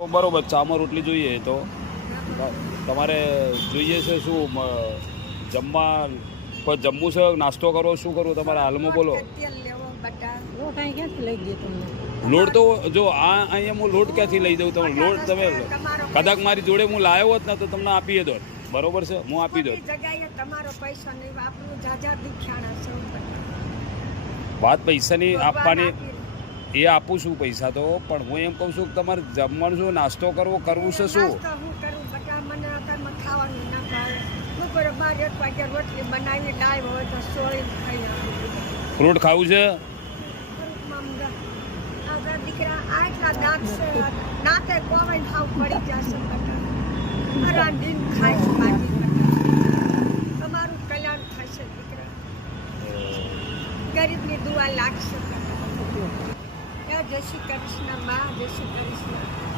બરોબર, ચામાં રોટલી જોઈએ તો તમારે જોઈએ છે શું જમવા? કોઈ જમવું છે, નાસ્તો કરવો, શું કરવું તમારે હાલમાં બોલો? લોટ તો જો અહીંયા હું લોટ ક્યાંથી લઈ દઉં? તમે લોટ તમે કદાચ મારી જોડે હું લાવ્યો હોત ને તો તમને આપી દો, બરોબર છે, હું આપી દો. વાત પૈસાની આપવાની, એ આપું છું પૈસા તો, પણ હું એમ કહું છું કે તમારે જમવાનું શું, નાસ્તો કરવો, કરવું છે શું? ફ્રૂટ ખાવું છે? ગરીબની દુઆ લાગશે. જય શ્રી કૃષ્ણ માં, જય શ્રી કૃષ્ણ.